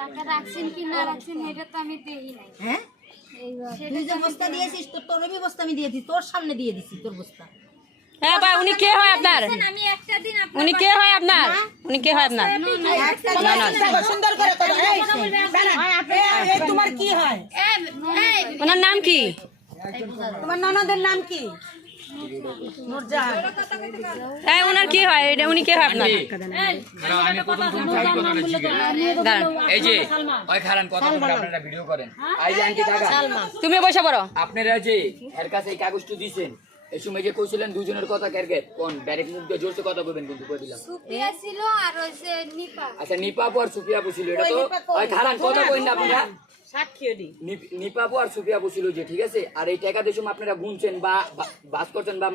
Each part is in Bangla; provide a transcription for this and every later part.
টাকা রাখছেন কি না রাখছেন এটা তো আমি দেই নাই। হ্যাঁ তুই যে বস্তা দিয়েছিস তোর বস্তা আমি দিয়ে দিই, তোর সামনে দিয়ে দিছি তোর বস্তা। হ্যাঁ ভাই, উনি কে হয় আপনার? আমি একটা দিন উনি কে হয় আপনার? উনি কে হয় আপনার? সুন্দর করে কথা। এই তোমার কি হয়? ওনার নাম কি? তোমার ননদের নাম কি? নূরজাহান। হ্যাঁ, ওনার কি হয়? এটা উনি কে হয় আপনার? আমি প্রথম কথাটা দাঁড়ান, এই যে ওই খারান কথা বলে আপনারা ভিডিও করেন। এই যে আন্টি টাকা তুমি বসে পড়ো। আপনারা যে এর কাছে এই কাগজটা দিবেন, এই সময় যে কইছিলেন দুজনের কথা কেরকে কোন ডাইরেক্ট মুখ দিয়ে জোরসে কথা বলবেন কিন্তু কই দিলাম। সুপিয়া ছিল আর ওই যে নিপা। আচ্ছা নিপাপু আর সুফিয়াপু ছিল, এটা তো ওই খারান কথা কইন না আপনারা। সাক্ষীয়দি নিপাপু আর সুফিয়াপু ছিল যে, ঠিক আছে। আর এই টাকা দিয়ে সময় আপনারা গুনছেন বা বাস করছেন বা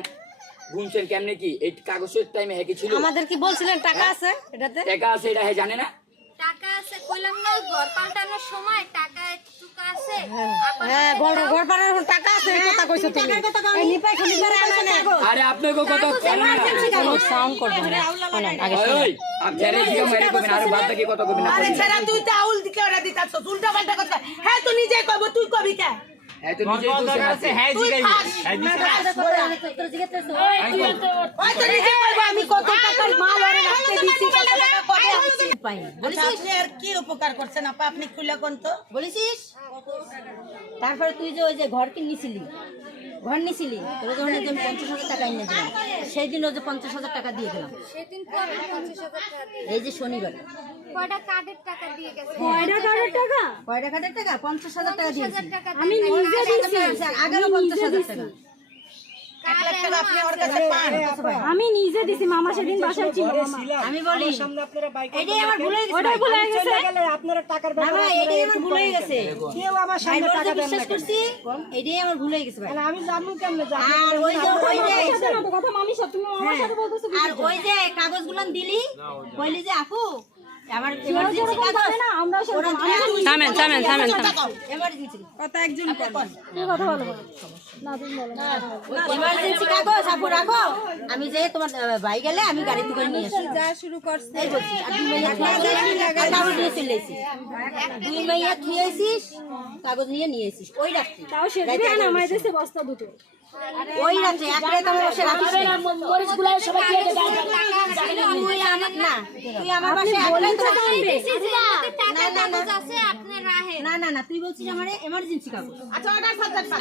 গুনছেন কেমনে কি এই কাগজের টাইমে হ্যাঁ কি ছিল? আমাদের কি বলছিলেন টাকা আছে এটাতে? টাকা আছে এটা হ্যাঁ জানে না? টাকা আছে কইলাম না, ঘর পাল্টানোর সময় টাকা একটুকু আছে। হ্যাঁ, ঘর বানানোর টাকা আছে এই কথা কইছো তুমি। এই নিপাই খুলি করে আনা না। আরে আপনাকে কথা সাউন্ড করবে না। শুনেন আগে শুনেন। ওই আপ জারে জিগা মেরে কইবেন আর বাদ বাকি কথা কইবেন না। আরে ছেড়া তুই তো আউল দিকে ওরা দিতাছ উল্টা পাল্টা কথা। হ্যাঁ তুই নিজে কইব, তুই কবি কে? হ্যাঁ তো নিজেই কইছেন আছে হ্যাঁ জিগাইবে। হ্যাঁ ওই তো নিজে কইব আমি কত টাকার মাল ওরে রাখতে দিছি, কত টাকা কবে আনছি পাই। বলিস আপনি আর কি উপকার করছেন আপা, আপনি খুলে কোন তো বলিসিস। তারপরে তুই যে ওই যে ঘর কিনেছিলি, ঘর নিছিলি, তোর যখন আমি 50,000 টাকা এনে দিলাম, সেই দিন ওই যে 50,000 টাকা দিয়ে দিলাম। সেদিন পরে 50,000 টাকা দিয়ে এই যে শনিবার কয়টা কার্ডের টাকা দিয়ে গেছে। কয়টা কার্ডের টাকা 50,000 টাকা দিয়েছি 50,000 টাকা আমি নিজে দিয়েছি। আগারও 50,000 টাকা আমি নিজে দিছি মামা সেদিন বাসায় ছিল মামা। আমি বলি এটাই আমার ভুল হয়ে গেছে, ওটাই ভুল হয়ে গেছে আপনারা টাকার ব্যাপারে। না এটাই আমার ভুল হয়ে গেছে, কেউ আমার সামনে টাকা দেন না, বিশ্বাস করছি এটাই আমার ভুল হয়ে গেছে ভাই। আমি জানবো কেমনে জানি। আর ওই যে কথা মামি সব তুমি আমার সাথে বলতেছো আর ওই যে কাগজগুলো দিলি কইলি যে আপু আমার এমার্জেন্সি কাগজ না আমরা সব থামেন থামেন থামেন থামেন। এমার্জেন্সি কথা একজন কি কথা বলো না তুমি বলো না। এমার্জেন্সি কাগজ আপু রাখো, আমি যে তোমার ভাই গেলে আমি গাড়ি থেকে নিয়ে আসি। যা শুরু করছে এই বলছি আর 2 মাইয়া কাগজ নিয়ে চলে এসেছিস, 2 মাইয়া খেয়েছিস কাগজ নিয়ে এসেছিস ওই রাত্রি। তাও সেদিন নামাই দিয়েছে বস্তা দুটো। ওই রাত্রে এক রাত আমরা বসে রাখিস মরিচগুলো সবাই খেয়ে দে। তুই আমার না, তুই আমার বাসায় এক রাত রাখিস। না তুই বলছিস আমারে এমার্জেন্সি কাগজ।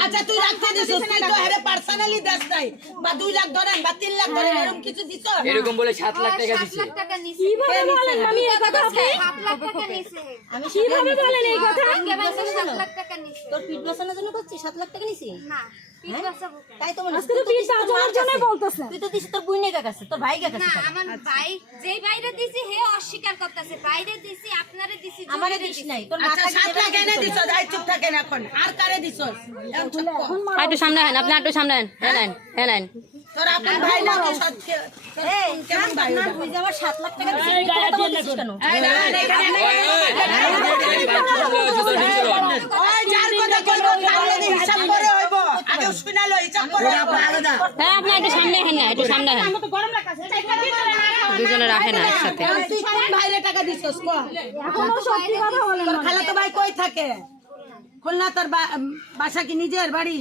আচ্ছা তুই রাখতে দিছিস, তুই তো হেরে পার্সোনালি দাস নাই বা 2 লাখ ধরেন বা 3 লাখ ধরেন এরকম কিছু দিছ? এরকম বলে 7 লাখ টাকা দিছি। 7 লাখ টাকা নিছে। কিভাবে বলেন আমি এই কথা আপনি? 7 লাখ টাকা নিছে। আমি কিভাবে বলেন এই কথা? একেবারে 7 লাখ টাকা নিছে। তোর পিঠ বাঁচানোর জন্য করছিস 7 লাখ টাকা নিছি? না পিঠ বাঁচাবো কেন? তাই তো বলিস আজকে তো পিঠ বাঁচানোর জন্য বলতেছে। তুই তো দিছিস তোর বুইনে কাছে, তোর ভাই কাছে। না আমার ভাই যেই বাইরে দিছি হে অস্বীকার করতেছে। বাইরে দিছি আপনারে দিছি আমারে দিস নাই, তোর মাথা 7 লাখ এনে দিছস। আই চুপ থাকেন এখন, আর কারে দিছস? আর একটু সামনে আহেন, আপনি একটু সামনে আহেন। হ্যাঁ নেন, হ্যাঁ নেন। তোর আপন ভাই না কি সত্যি? এই কেমন ভাই? তুই যে আমার 7 লাখ টাকা দিছিস, তুই কথা বলছিস কেন? ওই যার কথা কইবো তাহলে হিসাব করে হইবো, আগে শুনালো হিসাব করে আলাদা। হ্যাঁ, আপনি একটু সামনে আহেন না, একটু সামনে আহেন। তো গরম লাগছে, দুজনে রাখেন না একসাথে। তুই কোন ভাইরে টাকা দিছস ক? এখনো সত্যি কথা বলেন তোর না। খালাতো ভাই কই থাকে? খুলনা তোর বাসা কি নিজের বাড়ি?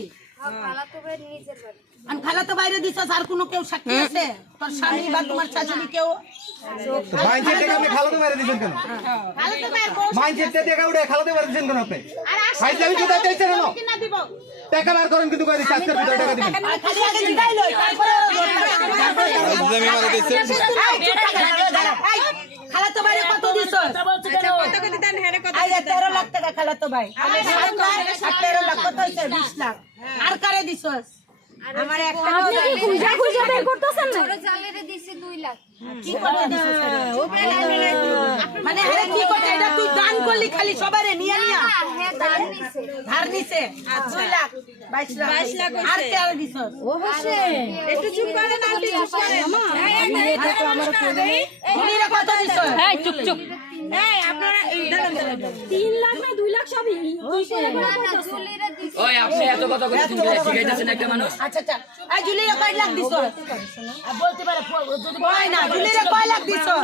খালাতো ভাই নিজের বাড়ি। আর খালাতো বাইরে দিছস, আর কোনো কেউ সাক্ষী আছে? তোর স্বামী বা তোমার শাশুড়ি কেউ? মাইন্ডসেট থেকে আপনি খালাতে বাইরে দিয়েছেন কেন? খালাতো ভাই বউ মাইন্ডসেট থেকে উঠে খালাতে বাইরে দিয়েছেন কেন আপনি? ভাই যাবি তো দিতে কেন? কিনা দিব? টাকা বার করেন কিন্তু কই দিচ্ছি আজকের ভিতরে টাকা দিবেন। আর খালি আগে জিগাই লই, তারপরে জমি মারা দিয়েছেন। খালাতো বাইরে কত দিছস? কত করে দেন হেরে কত? আই 13 লাখ টাকা খালাতো ভাই। আর 13 লাখ কত হইছে? 20 লাখ। আর কারে দিছস? আমার একটা আপনি কি খুঁজা খুঁজা বের করতেছেন না? ছোট জালেরে দিছি 2 লাখ। কি করতে দিছস? মানে আরে কি করতে? এটা তুই দান করলি খালি সবারে নিয়া নিয়া। হে দান নিছে। ধার নিছে 2 লাখ 22 লাখ আর কে আর দিছস? ও হোসেন একটু চুপ করে না, একটু চুপ করে মা। আমি এটা তো আমার ফোনে। তুমি কত দিছস? এই চুপ চুপ। 3 লাখ না 2 লাখ সবই ওই আপনি এত কথা বলছেন শিখাইতেছেন একটা মানুষ। আচ্ছা আচ্ছা এই জুলিরে কয় লাখ দিছো বলতে পারে যদি কয় না জুলিরে কয় লাখ দিছো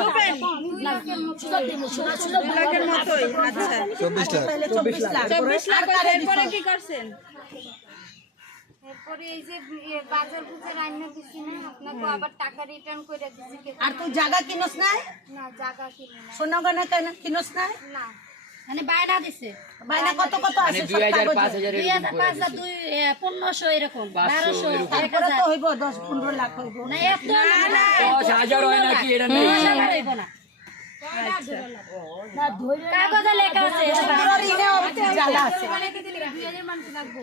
2 লাখের মতোই আচ্ছা 24 লাখ এরপরে কি করছেন? এরপরে এই যে বাজার বুঝে রান্না দিছি না আপনাকে আবার টাকা রিটার্ন করে দিছি আর তুই জায়গা কিনস না না জায়গা কিনে না সোনাগনা কেন কিনস না না মানে বায়না দিছে বাইনা কত কত মানে আছে 2000 5000 এরকম 2000 5000 1500 এরকম 1200 তারপরে তো হইব 10-15 লাখ হইব না এত না 10000 হয় নাকি এটা নেই হইব না কাগজে লেখা আছে তোর ইনে জায়গা আছে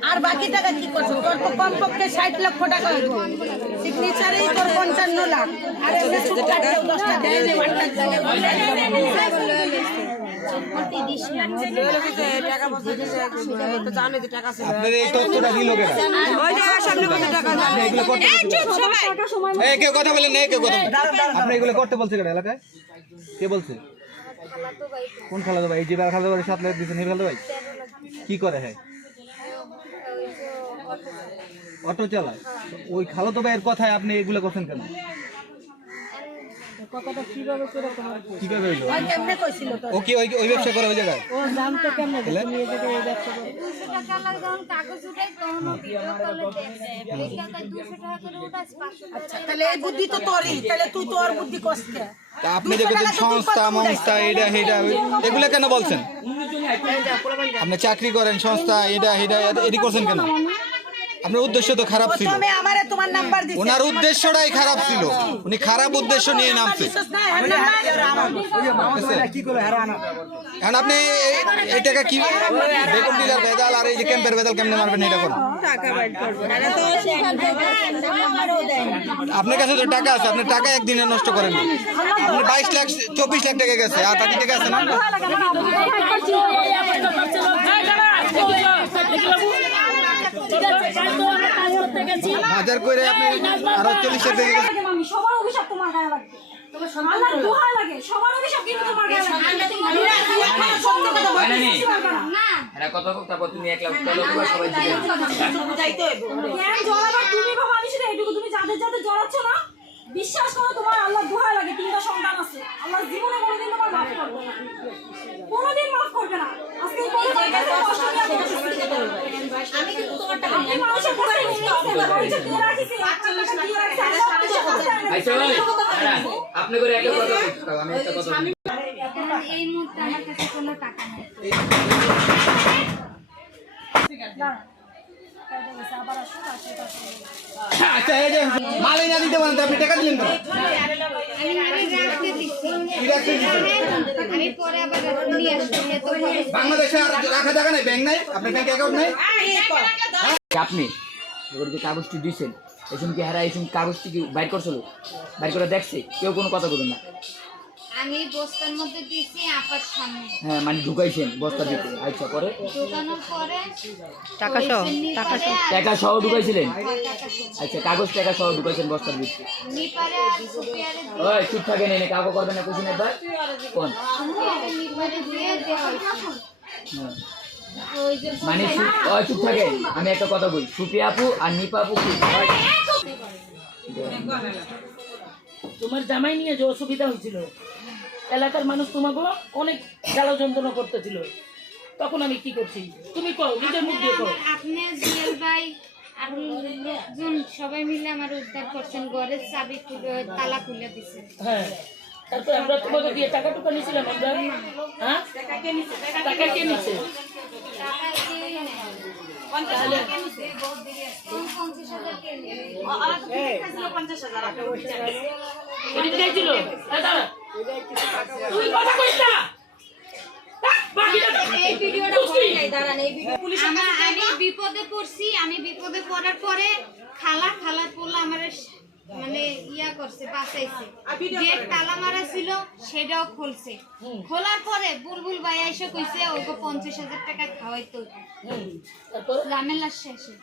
আর বাকি টাকা কি করছ তোর তো কমপক্ষে 60 লক্ষ টাকা হইব সিগনেচারেই তোর 55 লাখ আর এমনি সুদ কাটে 10 টাকা দেয় আপনার এই তথ্যটা দিল কেন? এই কেউ কথা বলেন না, কেউ কথা বলেন। আপনি এগুলো করতে বলছে কেন এলাকায়? কে বলছে? কোন খালাতো ভাই? এই যে খালাতো ভাই 7 লাখ দিয়েছেন, এই খালাতো ভাই কি করে? হ্যাঁ, অটো চালায়। ওই খালাতো ভাইয়ের কথায় আপনি এগুলো করছেন কেন? কিভাবে হইলো? কেমনে কইছিল তো ও কি ওই ব্যবসা করে ওই জায়গায়? ও জানতো কেমনে তুমি এই জায়গায় এই ব্যবসা করো 200 টাকা লাগে যখন কাগজ উঠাই তখন ভিডিও কলে দেখে এই টাকা 200 টাকা করে উঠাস 500 টাকা তাহলে এই বুদ্ধি তো তোরই তাহলে তুই তোর বুদ্ধি কষ্ট তা আপনি যে বলছেন সংস্থা মংস্থা এটা হেটা এগুলো কেন বলছেন? আপনি চাকরি করেন সংস্থা এটা হেটা এটি করছেন কেন? আপনার উদ্দেশ্য তো খারাপ ছিল। প্রথমে আমারে তোমার নাম্বার দিছি ওনার উদ্দেশ্যটাই খারাপ ছিল, উনি খারাপ উদ্দেশ্য নিয়ে নামছে। এখন আপনি এই টাকা কি বেগুন ডিলার ভেজাল আর এই যে ক্যাম্পের ভেজাল কেমনে মারবেন এটা করুন। আপনার কাছে তো টাকা আছে, আপনি টাকা একদিনে নষ্ট করেন না। আপনি 22 লাখ 24 লাখ টাকা গেছে আর বাকি টাকা আছে না? বাজার করে আপনি আরো 40 লাখ টাকা গেছে। সবার অভিশাপ তোমার গায়ে লাগবে আল্লাহ দোহাই লাগে সবার অভিশাপ কিন্তু তোমার গায়ে লাগবে না এটা কত তারপর তুমি 1 লাখ টাকা সবাই দিবেন। জ্ঞান জড়াবার তুমি বাবা আমি শুধু এইটুকু তুমি যাদের যাদের জড়াচ্ছ না বিশ্বাস করো তোমার আল্লাহ দোহাই লাগে 3টা সন্তান আছে আল্লাহ জীবনে কোনোদিন তোমার মাফ করবে না কোনোদিন মাফ করবে না আজকে পরে আমি কিন্তু তোমার টাকা নিয়ে মানুষের কাছে নিতে হবে বাড়িতে দিয়ে রাখিছি 1 লাখ টাকা দিয়ে রাখিছি আচ্ছা ভাই আপনি করে একটা কথা বলতে আমি একটা কথা বলি। এখন এই মুহূর্তে আমার কাছে কোনো টাকা নেই আচ্ছা এই যে মালই না দিতে পারেন আপনি টাকা দিলেন কেন? আমি রাখতে দিচ্ছি কি রাখতে দিচ্ছেন? আমি পরে আবার নিয়ে আসবো এত পরে বাংলাদেশে আর রাখা টাকা নাই, ব্যাংক নাই, আপনার ব্যাংক অ্যাকাউন্ট নাই? আপনি এবার যে কাগজটি দিয়েছেন এসম কি হারা এসম কাগজটি কি বাইর করছিল বাইর করে দেখছে কেউ কোনো কথা বলুন না। আমি বস্তার মধ্যে দিছি আপার সামনে হ্যাঁ মানে ঢুকাইছেন বস্তা দিতে আচ্ছা পরে দোকানোর পরে টাকা সহ ঢুকাইছিলেন টাকা আচ্ছা কাগজ টাকা সহ ঢুকাইছেন বস্তার ভিতরে। নিপারে আর সুপিয়ারে ওই চুপ থাকে নেই কাগজ করবেন না কুসিন একবার কোন নিপারে দিয়ে দেওয়া হয়েছে হ্যাঁ। ওই যে মানে ওই চুপ থাকে আমি একটা কথা বলি সুপি আপু আর নিপা আপু কি তোমার জামাই নিয়ে যে অসুবিধা হয়েছিল এলাকার মানুষ তোমাকে অনেক জ্বালা যন্ত্রণা করতেছিল তখন আমি কি করছি তুমি কও নিজের মুখ দিয়ে কও। আপনি জুয়েল ভাই আর লোকজন সবাই মিলে আমার উদ্ধার করছেন ঘরের চাবি তালা খুলে দিছে হ্যাঁ তারপর আমরা তোমাকে দিয়ে টাকা টুকা নিয়েছিলাম আমরা হ্যাঁ টাকা কে নিচ্ছে টাকা কেউই নেই। তাহলে 50,000 কে নেই। এদিকে যাইছিল দাদা তুই কথা কইছ না বাকিটা এই ভিডিওটা বুঝলি? আমি বিপদে পড়ছি আমি বিপদে পড়ার পরে খালার পোলা আমার মানে ইয়া করছে বাঁচাইছে গেট তালা মারা ছিল সেটাও খুলছে খোলার পরে বুলবুল ভাই এসে কইছে ওকে 50,000 টাকা খাওয়াইতো তারপর ঝামেলার শেষে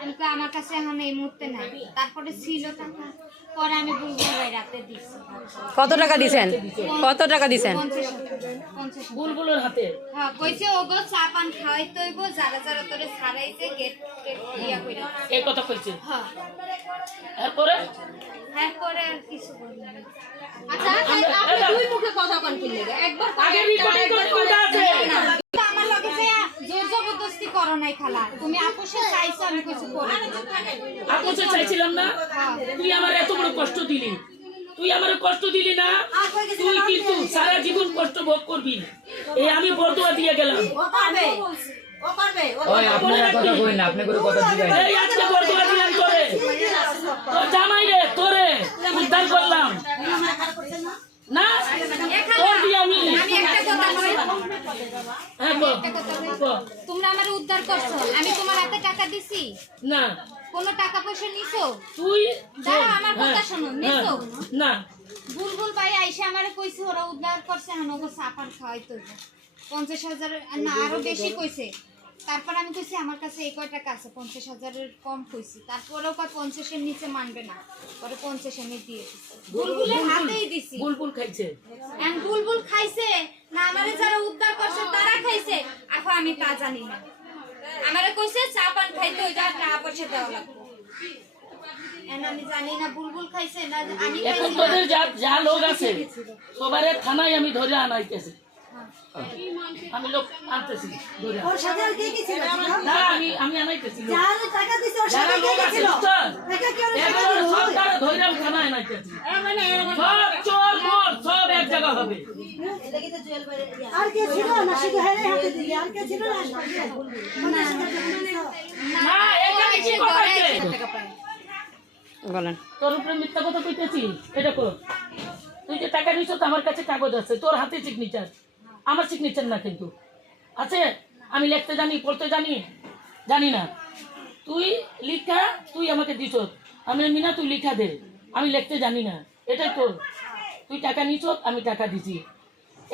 আমি কই আমার কাছে এখন এই মুহূর্তে নাই। তারপরে ছিল টাকা, পরে আমি বুলবুল ভাই রাতে দিছি কত টাকা দিছেন? কত টাকা দিছেন? 50 বুলবুলের হাতে হ্যাঁ, কইছে ওগো চা পান খাওয়াইতে হইব, যারা যারা তোরে ছাড়াইছে গেট ইয়া কইরা। এই কথা কইছে। হ্যাঁ, এরপরে পরে আর কিছু বলি না। আচ্ছা আপনি দুই মুখে কথা কোন কি লাগে? একবার আগে রেকর্ডিং করতে আছে। কিন্তু আমার লগে যে জোর জবরদস্তি করো নাই খালা, তুমি আপুসে চাইছো, আমি কিছু করি না। আপুকে চাইছিলাম না, তুই আমার এত বড় কষ্ট দিলি, তুই আমার কষ্ট দিলি না, তুই কিন্তু সারা জীবন কষ্ট ভোগ করবি। এই আমি বর্দোয়া দিয়ে গেলাম। ও পারবে, ও পারবে, ও ওই আপনি আর কথা কইন না, আপনি করে কথা দিবেন। এই আজকে বর্দোয়া দিলাম তোরে, তোর জামাই রে তোরে উদ্ধার করলাম না, তোর দিয়ে আমি আমি একটা কথা কই, হ্যাঁ বল। একটা কথা কই, তোমরা আমার উদ্ধার করছো, আমি তোমার হাতে টাকা দিছি? না কোনো টাকা পয়সা নিছো? তুই দাঁড়া, আমার কথা শোনো, নিছো? না বুলবুল ভাই আইসা আমারে কইছে ওরা উদ্ধার করছে, হানগো সাপান খাওয়াইতো 50,000 না আরো বেশি কইছে। তারপর আমি কইছি আমার কাছে এই কয় টাকা আছে, 50,000-এর কম কইছি। তারপরেও কয় 50-এর নিচে মানবে না, পরে 50 আমি দিয়ে দিছি, বুলবুলের হাতেই দিছি। বুলবুল খাইছে। এন্ড বুলবুল খাইছে না আমারে যারা উদ্ধার করছে তারা খাইছে, এখন আমি তা জানি না। আমারে কইছে চা পান খাইতে ওইটা টাকা পয়সা দেওয়া লাগবে, এন্ড আমি জানি না বুলবুল খাইছে না আমি এখন খাইছি। তোদের যা লোক আছে সবারে থানায় আমি ধরে আনাইতেছি, আমি লোক আনতেছি ধরে। ওর সাথে আর কে কি ছিল? না আমি আনাইতেছি লোক। যার টাকা দিছে ওর যারা সাথে কে লোক কি আছে ছিল? বুঝছেন? টাকা কি ওর টাকা এবারে দিল? সরকার ধরে আমি থানায় আনাইতেছি। সব চোর মোর সব এক জায়গা হবে। আর কে ছিল না শুধু হেরে হাতে দিলি? আর কে ছিল না? না এখানে কি কথা হইছে? বলেন। তোর উপরে মিথ্যা কথা কইতেছি, এটা কর। তুই যে টাকা নিছ তো আমার কাছে কাগজ আছে, তোর হাতে সিগনেচার, আমার সিগনেচার না কিন্তু আছে। আমি লিখতে জানি, পড়তে জানি না। তুই লিখা, তুই আমাকে দিছ, আমি মিনা তুই লিখা দে, আমি লিখতে জানি না, এটাই তোর। তুই টাকা নিছ, আমি টাকা দিছি।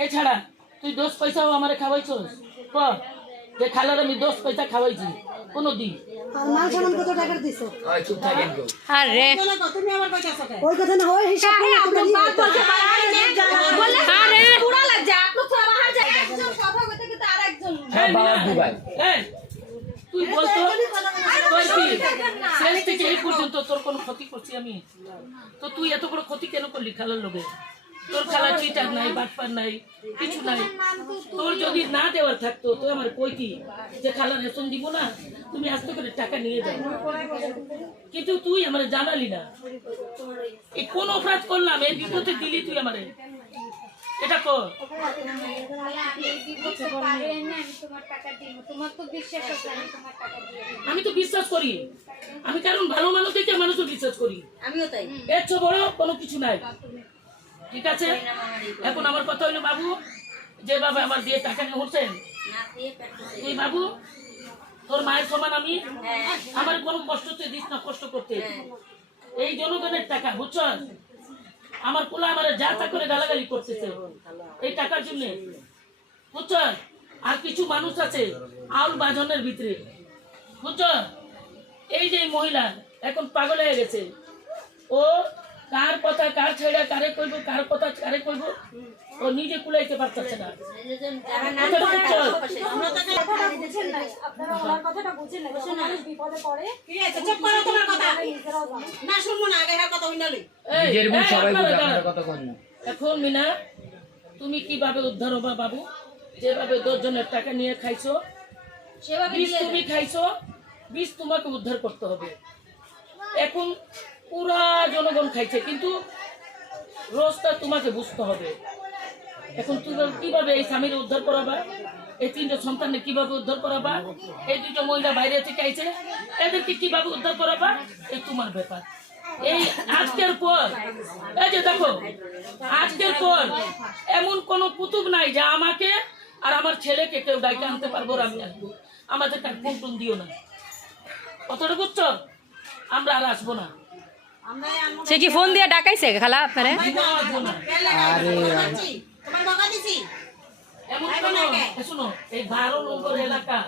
এছাড়া তুই 10 পয়সাও আমারে খাওয়াইছস? যে খালার আমি 10 পয়সা খাওয়াইছি কোনো দিন? আর মাল সামান কত টাকা দিছো? ওই চুপ থাকেন গো। আরে তুমি আমার কইতাছো কেন? ওই কথা না হয় হিসাব করে আপনি বাদ বলতে বলে আরে পুরা লাগছে আপনি তো বাহার যায় একজন কথা কইতে কিন্তু আরেকজন হ্যাঁ বাবা দুবাই। এই, তুই বলতো তোর কি শেষ থেকে এই পর্যন্ত তোর কোনো ক্ষতি করছি আমি? তো তুই এত বড় ক্ষতি কেন করলি খালার লোকে? তোর খালা চিটার নাই, বাটপার নাই, কিছু নাই। তোর যদি না দেওয়ার থাকতো তো আমার কইতি যে খালার রেশন দিব না, তুমি আস্তে করে টাকা নিয়ে যাও, কিন্তু তুই আমার জানালি না। এই কোন অপরাধ করলাম? এই বিপদে দিলি তুই আমারে, এটা কর। আমি তো বিশ্বাস করি, আমি কারণ ভালো মানুষ দেখে মানুষও বিশ্বাস করি। আমিও তাই এর চেয়ে বড় কোনো কিছু নাই, ঠিক আছে? এখন আমার কথা হইলো বাবু, যে বাবা আমার দিয়ে টাকা নিয়ে উঠছেন, এই বাবু তোর মায়ের সমান আমি, আমার কোনো কষ্টতে দিস না, কষ্ট করতে। এই জনগণের টাকা, বুঝছ? আমার পোলা আমার যা তা করে গালাগালি করতেছে এই টাকার জন্য, বুঝছ? আর কিছু মানুষ আছে আউল বাজনের ভিতরে, বুঝছ? এই যে মহিলা এখন পাগল হয়ে গেছে, ও কার কথা কার ছেড়ে কারে কইব, কার কথা কারে কইব, ও নিজে কুলাইতে পারতেছে না। আপনারা ওনার কথাটা বুঝেন না, যখন মানুষ বিপদে পড়ে চুপ করো তোমার কথা না শুনবো না আগে এর কথা হইনালি নিজের মুখ সবাই বুঝে, আপনার কথা কইন না। এখন মিনা তুমি কিভাবে উদ্ধার হবা বাবু? যেভাবে 10 জনের টাকা নিয়ে খাইছো, বিষ তুমি খাইছো, বিষ তোমাকে উদ্ধার করতে হবে। এখন পুরা জনগণ খাইছে, কিন্তু রোজটা তোমাকে বুঝতে হবে। এখন তুমি কিভাবে এই স্বামীর উদ্ধার করাবা, এই 3টা সন্তানকে কিভাবে উদ্ধার করাবা, এই 2টা মহিলা বাইরে থেকে আইছে এদেরকে কিভাবে উদ্ধার করাবা, এই তোমার ব্যাপার। এই আজকের পর, এই যে দেখো, আজকের পর এমন কোন কুতুব নাই যে আমাকে আর আমার ছেলেকে কেউ ডাইকে আনতে পারবো, আমি আসবো। আমাদের কাছে ফোন দিও না, কতটা বুঝছো? আমরা আর আসবো না, সে কি ফোন দিয়ে ডাকাইছে খালা আপনারে? আসবো না। তোমার বাবা দিছি এমন কোনো শুনো এই 12 নম্বর এলাকা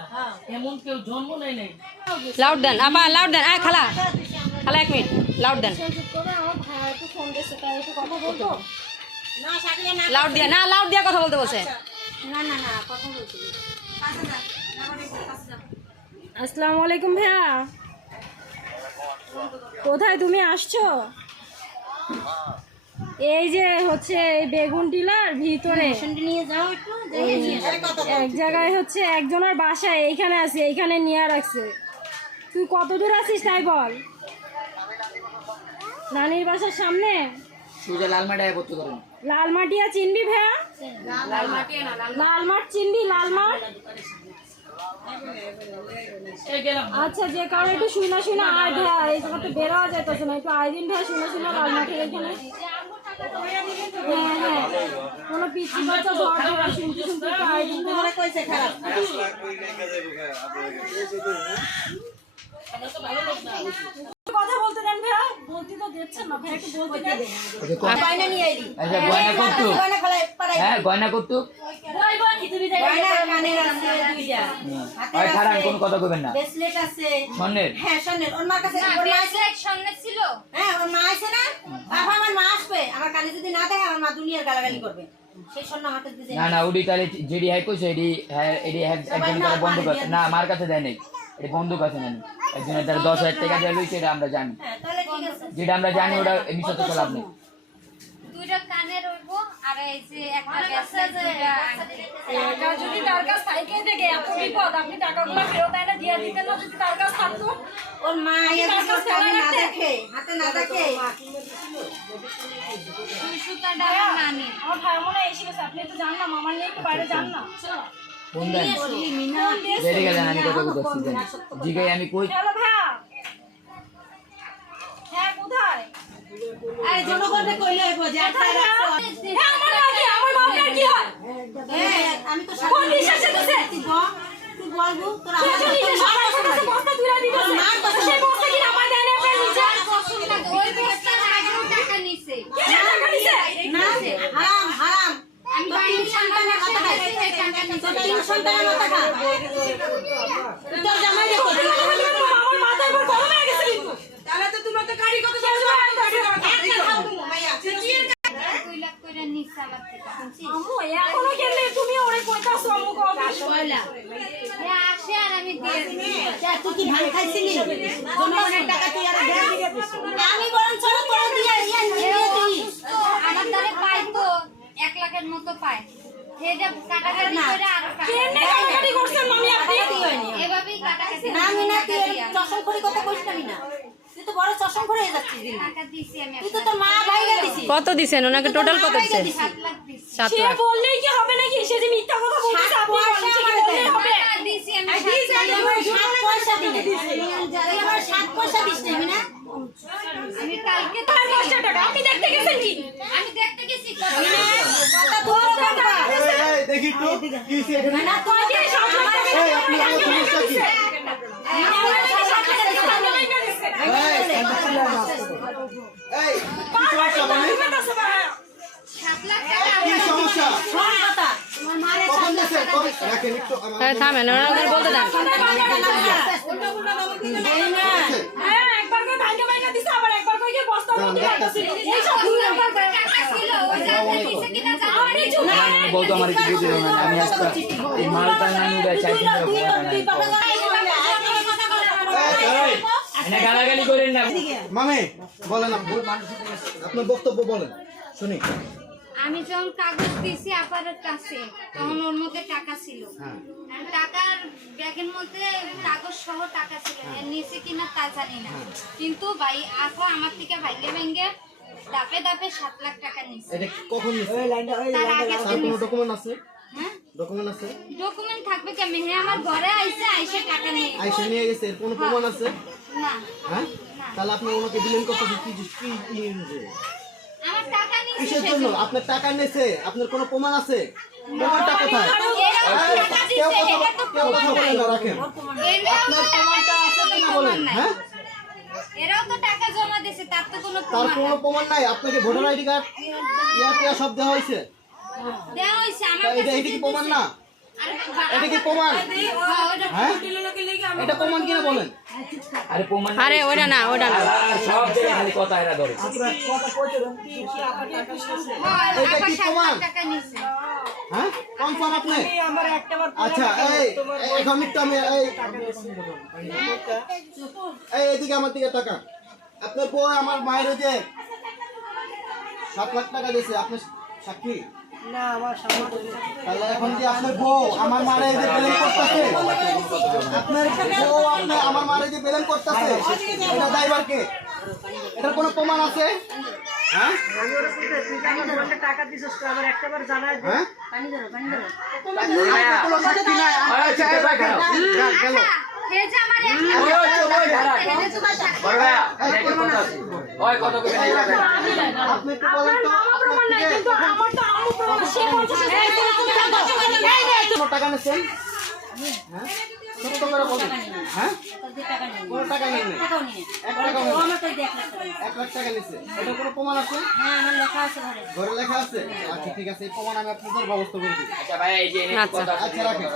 এমন কেউ জন্ম নেয় নাই। লাউড দেন আবার লাউড দেন খালা খালা 1 মিনিট লাউড দেন লাউড দিয়া না লাউড দিয়া কথা বলতে বলছে আসসালামু আলাইকুম ভাইয়া, কোথায় তুমি আসছো? এই যে হচ্ছে এই বেগুন টিলার ভিতরে নিয়ে যাও একটু এক জায়গায় হচ্ছে একজনের বাসায় এইখানে আছে, এইখানে নিয়ে রাখছে। তুই কত দূর আছিস তাই বল। নানির বাসার সামনে সোজা লালমাটায় করতে করেন। লালমাটিয়া চিনবি ভাইয়া? লালমাট চিনবি? লালমাট এই গেলাম। আচ্ছা, যে কারণে একটু শুনা আয় ভাইয়া, এই জায়গাতে বেরোয়া যাইতেছে না, একটু আয়োদিন ভাইয়া শুনা লালমাটির এখানে। হ্যাঁ হ্যাঁ, কোনো পিচ্ছি বাচ্চা ঝড় শুনতে একটু আয়োদিন ভাইয়া কইছে খারাপ কথা বলতে দেন ভাইয়া, বলতে তো দিচ্ছেন না ভাইয়া, একটু বলতে দেন। গয়না নিয়ে আইলি আচ্ছা গয়না করতো, গয়না ফলাই পারাই হ্যাঁ গয়না করতো। গয়না কানের আছে দুইটা, ওই খারাপ কোনো কথা কইবেন না। ব্রেসলেট আছে স্বর্ণের? হ্যাঁ স্বর্ণের। ওর মার কাছে ওর মা আছে, ব্রেসলেট সামনে ছিল। হ্যাঁ ওর মা আছে না, বাবা আমার মা আসবে, আমার কানে যদি না দেখে আমার মা দুনিয়ার গালাগালি করবে। সেই স্বর্ণ হাতে দিতে না না ওডি তাহলে যেডি হ্যাঁ কইছে এডি হ্যাঁ এডি হ্যাঁ একজন তার বন্ধু কাছে না, আমার কাছে দেয় নাই, এডি বন্ধু কাছে নেন। একজনের তার 10,000 টাকা দেয়া লইছে, এটা আমরা জানি। হ্যাঁ তাহলে ঠিক আছে। যেটা আমরা জানি ওটা মিছা তো লাভ নেই। দুইটা কানে রইবো আর এই যে একটা ব্রেসলেট দুইটা টাকা যদি তার কাছে থাকে থেকে এত বিপদ, আপনি টাকাগুলো ফেরত এনে দিয়ে দিতেন না যদি তার কাছে থাকতো? ওর মা এর কানে না দেখে, হাতে না দেখে। সুতাটা নানি আমার ভাই মনে এসে গেছে, আপনি তো জান না, মামার নিয়ে একটু বাইরে যান না। ফোন দেন যেডি গেলেন আমি কথা বলতেছি দেন জিগাই আমি কই। হ্যালো ভাইয়া, হ্যাঁ কোথায়? আরে জনগণকে কইলে হইব যে আটাই রাখছো। হ্যাঁ আমার আগে আমার মামার কি হয়? হ্যাঁ আমি তো কোন বিশ্বাসে দিছে? তুই বলবো তোর সে আমার তো নিজে সবার কাছে বস্তা তুলে দিতেছে। মার কথা সেই বস্তা কি আমার দেয় না আপনার নিচে? পছন্দ না, ওই বস্তার আগেও টাকা নিছে। কে টাকা দিছে? না হারাম হারাম। আমি তোর বাইরে তিন সন্তানের মাথা খাই, টাকা নিছে। তোর তিন সন্তানের মাথা খা। তোর জামাই দেখো আমার মাথা এবার গরম হয়ে গেছে কিন্তু। তাহলে তো তুমি তো গাড়ি কত যাবে? 2 লাখ করে নিছে আমার থেকে। আম্মু এখনো কেলে তুমি ওরে কইতাছো আম্মু কও এ আসে আর আমি দিয়ে দিই। তুই কি ভাঙ খাইছিলি? জনগণের টাকা তুই আর দেয়া দিবি। আমি বরং চলো তোর দিয়া ইয়া নিয়ে দিই। তো আমার দ্বারে পায় তো 1 লাখের মতো পায়। সেটা কাটাকাটি করে আর কেনে কাটাকাটি করছেন মামি আপনি? এভাবেই কাটাকাটি না আমি না তুই চশম খড়ি কথা কইছ না। তুই তো বড় চশম খড়ি হয়ে যাচ্ছিস দিন। টাকা দিছি আমি। তুই তো তোর মা ভাইরা দিছিস। কত দিছেন ওনাকে টোটাল কত দিছেন? 7 লাখ দিছি। 7 সে লাখ। বললেই কি হবে নাকি? সে যে মিথ্যা কথা বলতেছে আপনি বলছেন কি বললেই হবে? টাকা দিছি আমি। আমার 7 পয়সা দিবি। তুই আমার 7 পয়সা দিস না না? আমি কালকে আর 5 টাকা আপনি দেখতে গেছেন কি? আমি দেখতে গেছি। কথা বল কথা। দেখি একটু কি হইছে এখানে? না তুই কি সব এই আপনি আমার সমস্যা কি? এই কি সমস্যা বলি? 7 লাখ টাকা কি সমস্যা? শোন কথা। তোমার মারে কখন দিছে? কবে? রাখেন একটু আমার হ্যাঁ থামেন ওনাকে বলতে দেন। হ্যাঁ একবার করে ভাঙ্গা ভাঙ্গা দিছে, আবার একবার করে গিয়ে বস্তার মধ্যে রাখছিল। এই সব দুই নাম্বার টাকা ছিল ওই জায়গায় দিছে কিনা জানি না। আপনি চুপ করেন। বলতো আমার কিছু দিল না, আমি আজকে এই মালটা না নিয়ে চাই এনে গালাগালি করেন না। মামি বলেন আপনি আপনার বক্তব্য বলেন শুনি। আমি যখন কাগজ দিছি আপার কাছে তখন ওর মধ্যে টাকা ছিল। আর টাকার ব্যাগের মধ্যে কাগজ সহ টাকা ছিল, এর নিচে কিনা তা জানি না। কিন্তু ভাই আপা আমার থেকে ভাইকে ভেঙে দাপে দাপে 7 লাখ টাকা নিছে। এটা কখন নিছে? তার আগে তার কোনো ডকুমেন্ট আছে? হ্যাঁ ডকুমেন্ট আছে? ডকুমেন্ট থাকবে কেমন? হ্যাঁ আমার ঘরে আইসে টাকা নিয়ে আইসা নিয়ে গেছে, এর কোনো প্রমাণ আছে? না হ্যাঁ তাহলে আপনি ওনাকে দিলেন কত কি যে আমার টাকা নিছে কিসের জন্য? আপনার টাকা নিয়েছে, আপনার কোনো প্রমাণ আছে? প্রমাণটা কোথায়? কেউ কথা বলেন না, রাখেন। আপনার প্রমাণটা আছে কিনা বলেন। হ্যাঁ এরাও তো টাকা জমা দিছে, তার তো কোনো তার প্রমাণ কোনো প্রমাণ নাই। আপনাকে ভোটার আইডি কার্ড ইয়া সব দেওয়া হয়েছে? দেওয়া হয়েছে। দিছে আমার তা এটা কি প্রমাণ না? এটা কি প্রমাণ? হ্যাঁ এটা প্রমাণ কিনা বলেন? আরে প্রমাণ আরে ওটা না ওটা না আর সব জায়গায় খালি কথা এরা ধরে এটা কি প্রমাণ? টাকা নিছে হ্যাঁ কনফার্ম আপনি? আচ্ছা এই এখন একটু আমি এই এদিকে আমার দিকে টাকা আপনার বউ আমার মায়ের ওই যে 7 লাখ টাকা দিয়েছে আপনি সাক্ষী? তাহলে এখন যে আপনার বউ আমার মারে যে বেলেন করতেছে আপনার বউ আমার মারে যে বেলেন করতেছে এটা ড্রাইভার কে? এটার কোনো প্রমাণ আছে? হ্যাঁ হ্যাঁ? কোনো সাক্ষী নাই। আচ্ছা, এই রাখেন। যাক, গেল। হে যে আমার এক বড় ভাইয়া একটা কথা আছে ওই কত করে আপনি একটু বলেন তো মামা প্রমাণ নাই কিন্তু আমার তো আম্মু প্রমাণ সে 50 কোনো টাকা নিচ্ছেন? হ্যাঁ সত্য করে বলেন। হ্যাঁ কোনো টাকা নেই? 1 টাকা নেই। 1 লাখ টাকা নিচ্ছে এটা কোনো প্রমাণ আছে? ঘরে লেখা আছে? আচ্ছা ঠিক আছে এই প্রমাণ আমি আপনাদের ব্যবস্থা করে দিই। আচ্ছা ভাইয়া এই যে এনে কথা আছে আচ্ছা রাখেন।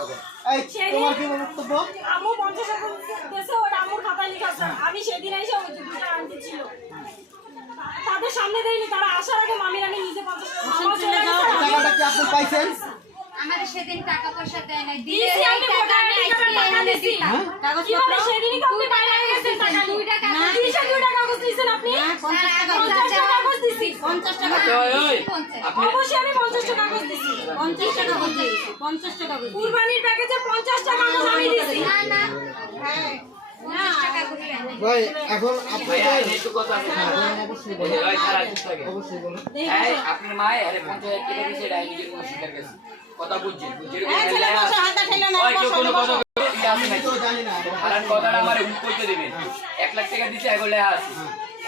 এই তোমার কি বক্তব্য? আম্মু 50 টাকা দিয়েছে ওটা আম্মুর খাতায় লেখা আছে আমি সেদিন এসে ওই দুটো আনতে ছিল তাদের সামনে দেইনি তারা আসার আগে মামি রানী নিজে 50 টাকা আমার চলে যাওয়া টাকাটা কি আপনি পাইছেন? আমাদের সেদিন টাকা পয়সা দেয় নাই দিয়ে দিয়েছি আমি টাকা আমি আইছি এখানে দিতাম কিভাবে সেদিনই কমপ্লিট টাকা গেছে টাকা 2 টাকা দিয়েছে 2 টাকা কাগজ দিয়েছেন আপনি 50 টাকা কাগজ দিছি 50 টাকা ওই ওই আপনি অবশ্যই আমি 50 টাকা কাগজ দিছি 50 টাকা বলছি 50 টাকা কুরবানির প্যাকেজে 50 টাকা কাগজ আমি দিছি না না হ্যাঁ 50 টাকা করে ভাই এখন ভাইয়া আপনাদের এনে একটু কথা আছে অবশ্যই বলে ওই সারা চুপ থাকে অবশ্যই বলুন। এই আপনার মা আরে 50,000 টাকা দিয়েছে এটা নিজের কোনো স্বীকার করেছে কথা বুঝছেন যেরকম ওই কেউ কোনো কথা বলতে আছে নাকি? তো জানি না কারণ কথাটা আমার উল্টো করতে দিবেন 1 লাখ টাকা দিছে এগুলো লেখা আছে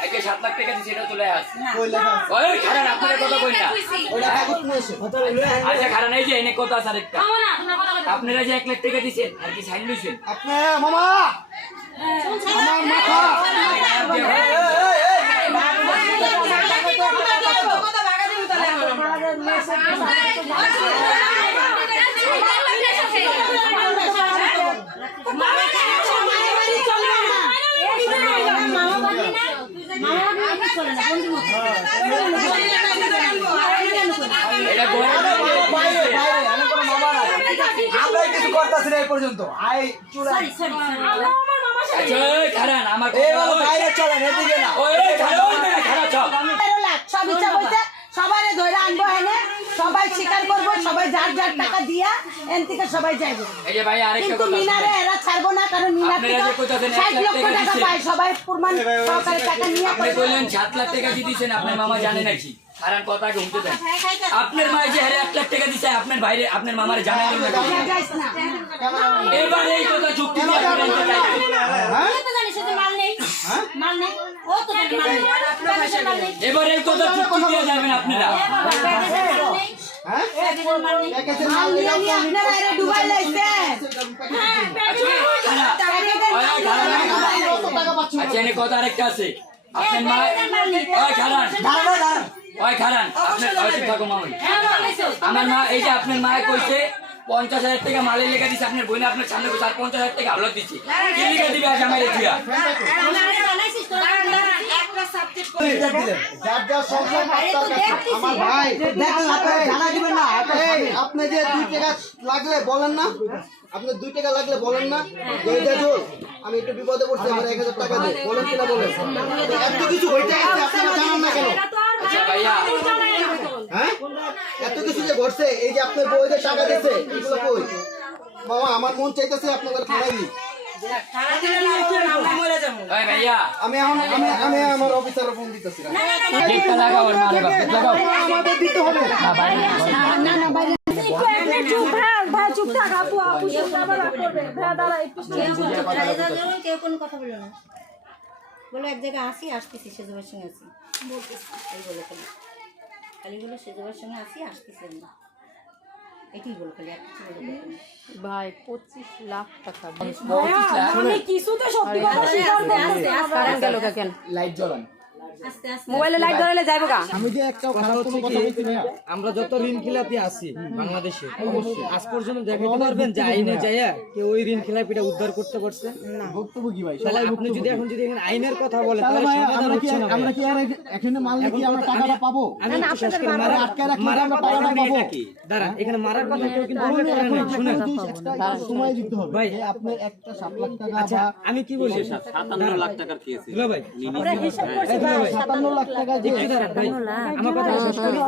একে 7 লাখ টাকা দিছে এটা তো লেখা আছে কই লেখা আছে? ওই কারণ আপনার কথা কই না ওটা কাগজ নিয়ে এসো। আচ্ছা কারণ এই যে এনে কথা আছে আরেকটা আপনারা যে 1 লাখ টাকা দিছেন আর কি সাইন লইছেন আপনি মামা আমার মাথা এটা গোয়া বাইরে বাইরে আমি কোনো মামা না আমরাই কিছু করতেছি না এই পর্যন্ত আই চুলা আমার মামা আচ্ছা ওই কারণ আমার এই কথা ওই বাইরে চলেন এদিকে না ওই কারণ খারাপ চল সব ইচ্ছা বলছে সবাই ধরে আনবো এনে সবাই স্বীকার করবো সবাই যার যার টাকা দিয়া এন থেকে সবাই যাইবো এই যে ভাই আরেকটা কিন্তু কথা মিনারে এরা ছাড়বো না কারণ মিনার আপনারা যে কোথাতে 60 লক্ষ টাকা দিছেন। পায় সবাই প্রমাণ সরকারি টাকা নিয়ে আপনি কইলেন 7 লাখ টাকা দিয়েছেন আপনার মামা জানে নাকি কারণ কথা শুনতে দেন আপনার মা যে 1 লাখ টাকা দিছে আপনার বাইরে আপনার মামারে জানাই না যাইস না এবার এই কথা যুক্তি দিয়ে আপনি বলতে চাইছেন। হ্যাঁ এবার এই কথা যুক্তি দিয়ে যাবেন আপনারা হ্যাঁ প্যাকেজের মাল মাল নিয়ে নিয়ে আপনারা এরা ডুবাই লাইছে কত টাকা পাচ্ছেন? আচ্ছা এনে কথা আরেকটা আছে আপনার মা ওই খারান ওই খারান আপনার ওই থাকো মামা আমার মা এই যে আপনার মা কইছে 50,000 টাকা মালের লেখা দিছে আপনার বোন আপনার সামনে বসে 50,000 টাকা আলো দিচ্ছে কি লিখে দিবে আজ আমার দিয়া যার যার সংসার আমার ভাই দেখেন আপনারা জানা দিবেন না এই আপনি যে 2 টাকা লাগলে বলেন না আপনি 2 টাকা লাগলে বলেন না আমি একটু বিপদে পড়ছি আমার 1000 টাকা দেন বলেন কিনা বলেন এত কিছু হইতে আছে আপনারা জানেন না কেন আচ্ছা ভাইয়া হ্যাঁ এত কিছু যে ঘটছে এই যে আপনার বউ যে টাকা দিয়েছে এগুলো কই মামা আমার মন চাইতেছে আপনাদের থানায় দিই ওই ভাইয়া আমি এখন আমি আমার অফিসারের ফোন দিতেছি গেটটা লাগাও আর মারে বাপ লাগাও আমাদের দিতে হবে ভাই চুপ থাক আপু আপু শুনতে আবার রাগ করবে ভাই দাঁড়া একটু কেউ কোনো কথা বললো না বলো এক জায়গায় আসতেছি সেজবার সঙ্গে আছি এই বলো খালি বলো সেজবার সঙ্গে আসতেছি না এটাই বলো খালি আর কিছু বলো ভাই 25 লাখ টাকা আমি কিছুতে সত্যি কথা স্বীকার করতে কারেন্ট গেল কেন লাইট জ্বলান মোবাইলে লাইট ধরালে যাইবো গা। আমি যে একটা কথা হচ্ছে কি, আমরা যত ঋণ খিলাপি আছি বাংলাদেশে, আজ পর্যন্ত দেখাতে পারবেন যে আইনে যাইয়া কেউ ওই ঋণ খিলাপিটা উদ্ধার করতে পারছে? বক্তব্য কি ভাই? তাহলে আপনি যদি এখন যদি এখানে আইনের কথা বলেন তাহলে আমরা কি আর এখানে মারলে কি আমরা টাকাটা পাবো? আমি একটু শেষ করে মারা আটকায় রাখলে আমরা টাকাটা পাবো। দাঁড়ান, এখানে মারার কথা কেউ কিন্তু উল্লেখ করে নাই। শুনেন, একটা সময় দিতে হবে ভাই। আপনি একটা 7 লাখ টাকা, আচ্ছা আমি কি বলি 57 লাখ টাকার কেস ভাই, আমরা হিসাব করছি ভাই, 57 লাখ টাকা যে একটু দাঁড়ান ভাই, আমার কথা শেষ করি।